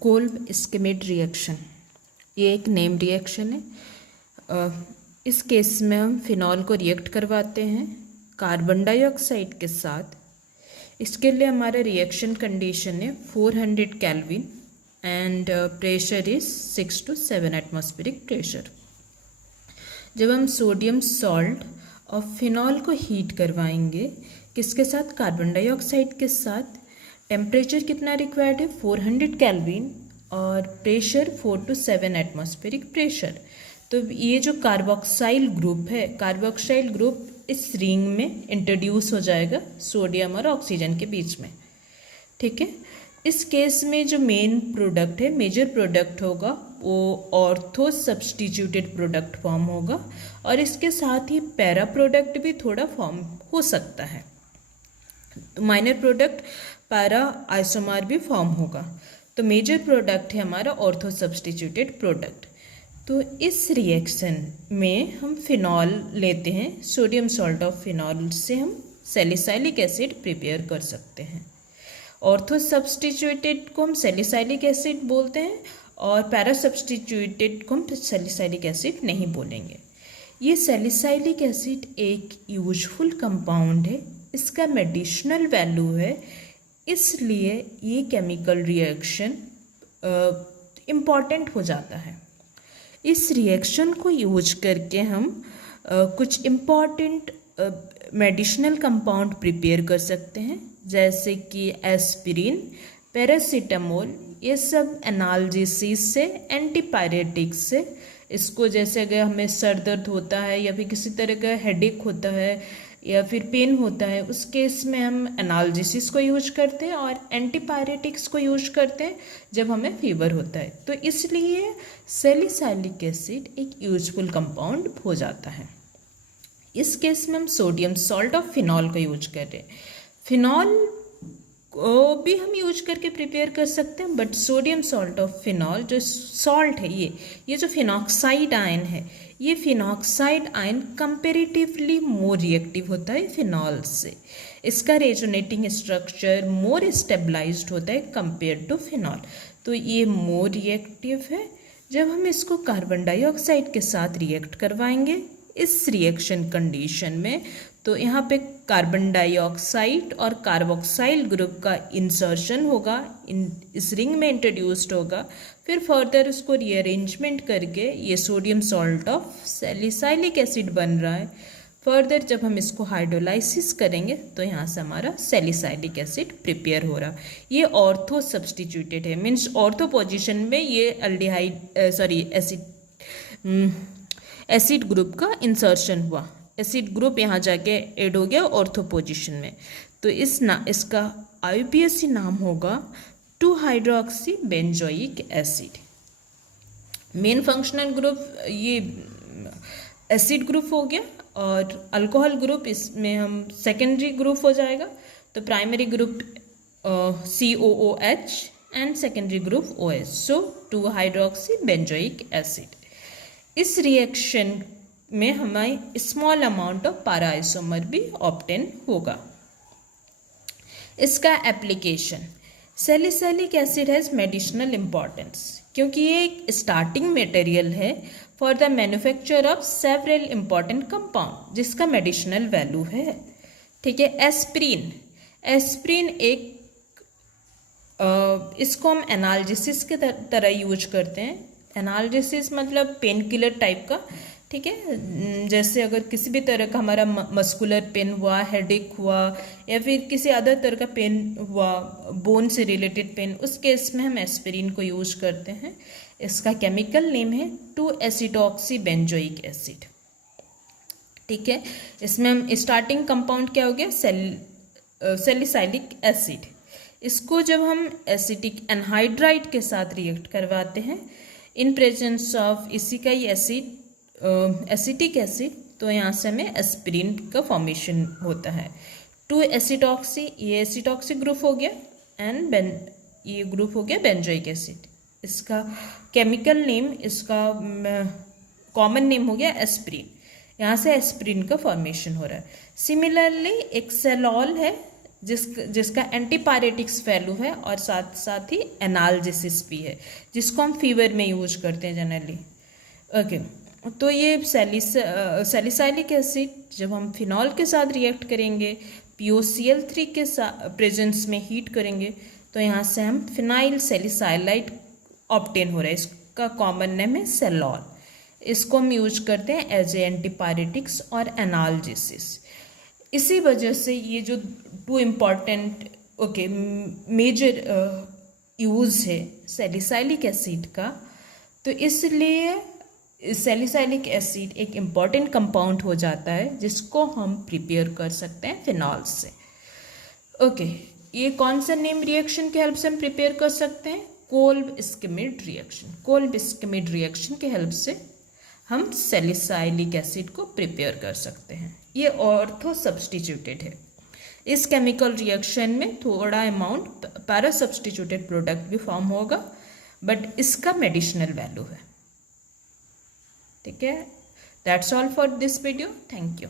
Kolb स्किमिड reaction, ये एक name reaction है। इस केस में हम फिनॉल को रिएक्ट करवाते हैं कार्बन डाइऑक्साइड के साथ। इसके लिए हमारा रिएक्शन कंडीशन है 400 kelvin and pressure is 6 to 7 atmospheric pressure. जब हम सोडियम सॉल्ट और फिनॉल को हीट करवाएंगे किसके साथ, कार्बन डाइऑक्साइड के साथ, टेम्परेचर कितना रिक्वायर्ड है 400 केल्विन और प्रेशर 4 to 7 एटमॉस्फेरिक प्रेशर। तो ये जो कार्बोक्साइल ग्रुप है, कार्बोक्साइल ग्रुप इस रिंग में इंट्रोड्यूस हो जाएगा सोडियम और ऑक्सीजन के बीच में। ठीक है, इस केस में जो मेन प्रोडक्ट है, मेजर प्रोडक्ट होगा वो ऑर्थो सब्सटीट्यूटेड प्रोडक्ट फॉर्म होगा और इसके साथ ही पैरा प्रोडक्ट भी थोड़ा फॉर्म हो सकता है। माइनर प्रोडक्ट पैरा आइसोमर भी फॉर्म होगा। तो मेजर प्रोडक्ट है हमारा ऑर्थो सब्सटीट्यूटेड प्रोडक्ट। तो इस रिएक्शन में हम फिनॉल लेते हैं, सोडियम सॉल्ट ऑफ फिनॉल से हम सैलिसाइलिक एसिड प्रिपेयर कर सकते हैं। ऑर्थो सब्सटीट्यूटेड को हम सैलिसाइलिक एसिड बोलते हैं और पैरा सब्सटीट्यूटेड को हम सैलिसाइलिक एसिड नहीं बोलेंगे। ये सैलिसाइलिक एसिड एक यूजफुल कंपाउंड है, इसका मेडिसिनल वैल्यू है, इसलिए ये केमिकल रिएक्शन इम्पॉर्टेंट हो जाता है। इस रिएक्शन को यूज करके हम कुछ इम्पॉर्टेंट मेडिसिनल कंपाउंड प्रिपेयर कर सकते हैं, जैसे कि एस्पिरिन, पैरासीटामोल, ये सब एनाल्जेसिस से, एंटीपायरेटिक्स से। इसको जैसे अगर हमें सर दर्द होता है या फिर किसी तरह का हेडेक होता है या फिर पेन होता है, उस केस में हम एनाल्जेसिस को यूज करते हैं और एंटीपायरेटिक्स को यूज करते हैं जब हमें फीवर होता है। तो इसलिए सैलिसाइलिक एसिड एक यूजफुल कंपाउंड हो जाता है। इस केस में हम सोडियम सॉल्ट ऑफ फिनॉल का यूज कर रहे हैं। फिनॉल को भी हम यूज करके प्रिपेयर कर सकते हैं, but sodium salt of phenol जो सॉल्ट है, ये जो फिनॉक्साइड आयन है, ये phenoxide ion comparatively more reactive होता है फिनॉल से। इसका रेजोनेटिंग स्ट्रक्चर मोर स्टेबलाइज्ड होता है कंपेयर टू फिनॉल। तो ये मोर रिएक्टिव है। जब हम इसको कार्बन डाइऑक्साइड के साथ रिएक्ट करवाएंगे इस रिएक्शन कंडीशन में, तो यहाँ पे कार्बन डाइऑक्साइड और कार्बोक्साइल ग्रुप का इंसर्शन होगा, इस रिंग में इंट्रोड्यूस्ड होगा। फिर फर्दर उसको रीअरेंजमेंट करके ये sodium salt of salicylic acid बन रहा है। फर्दर जब हम इसको हाइड्रोलाइसिस करेंगे तो यहाँ से हमारा सैलिसाइलिक एसिड प्रिपेयर हो रहा। ये ऑर्थो सब्सटीट्यूटेड है, मीन्स ऑर्थो पोजीशन में ये एसिड ग्रुप का इंसर्शन हुआ, एसिड ग्रुप यहाँ जाके ऐड हो गया ऑर्थो पोजीशन में। तो इसका IUPAC नाम होगा 2 hydroxy benzoic acid. Main functional group ये एसिड ग्रुप हो गया और अल्कोहल ग्रुप इसमें हम सेकेंडरी ग्रुप हो जाएगा। तो primary group COOH and secondary group OH, so 2 hydroxy benzoic acid. इस रिएक्शन में हमें small amount of para isomer भी ऑब्टेन होगा। इसका application, salicylic acid has medicinal importance क्योंकि ये एक स्टार्टिंग मटेरियल है for the manufacture of several important compound जिसका मेडिसिनल वैल्यू है। ठीक है, एस्प्रिन एक इसको हम एनाल्जेसिस के तरह यूज करते हैं। एनाल्जेसिस मतलब पेन किलर टाइप का। ठीक है, जैसे अगर किसी भी तरह का हमारा मस्कुलर पेन हुआ, हेडेक हुआ या फिर किसी अदर तरह का पेन हुआ, बोन से रिलेटेड पेन, उस केस में हम एस्पिरिन को यूज करते हैं। इसका केमिकल नेम है 2-एसिटॉक्सी बेंजोइक एसिड। ठीक है, इसमें हम स्टार्टिंग कंपाउंड क्या हो गया, सैलिसाइलिक एसिड। इसको जब हम एसिटिक एनहाइड्राइड के साथ रिएक्ट करवाते हैं इन प्रेजेंस ऑफ इसी का ही एसिड एसिटिक एसिड, तो यहाँ से हमें एस्पिरिन का फॉर्मेशन होता है। 2-एसिटॉक्सी, ये एसिटॉक्सी ग्रुप हो गया एंड ये ग्रुप हो गया बेंजोइक एसिड। इसका केमिकल नेम, इसका कॉमन नेम हो गया एस्पिरिन। यहाँ से एस्पिरिन का फॉर्मेशन हो रहा है। सिमिलरली एक सेलॉल है, जिसका एंटीपायरेटिक्स वैल्यू है और साथ साथ ही एनाल्जेसिस भी है, जिसको हम फीवर में यूज करते हैं जनरली। ओके, तो ये सैलिसाइलिक एसिड जब हम फिनॉल के साथ रिएक्ट करेंगे, POCl3 के साथ प्रेजेंस में हीट करेंगे, तो यहाँ से हम फिनाइल सैलिसाइलाइड ऑब्टेन हो रहा है। इसका कॉमन नेम है सेलॉल। इसको हम यूज करते हैं एज ए एंटीपायरेटिक्स और एनाल्जेसिस। इसी वजह से ये जो टू इम्पॉर्टेंट मेजर यूज़ है सैलिसाइलिक एसिड का, तो इसलिए सैलिसाइलिक एसिड एक इम्पॉर्टेंट कंपाउंड हो जाता है जिसको हम प्रिपेयर कर सकते हैं फिनॉल से। ये कौन सा नेम रिएक्शन के हेल्प से हम प्रिपेयर कर सकते हैं? कोल्ब-स्किमिड रिएक्शन। कोल्ब-स्किमिड रिएक्शन के हेल्प से हम सैलिसाइलिक एसिड को प्रिपेयर कर सकते हैं। ये ऑर्थो सब्सटीट्यूटेड है। इस केमिकल रिएक्शन में थोड़ा अमाउंट पैरा सब्सटीट्यूटेड प्रोडक्ट भी फॉर्म होगा, बट इसका मेडिसिनल वैल्यू है। ठीक है, that's all for this video. Thank you.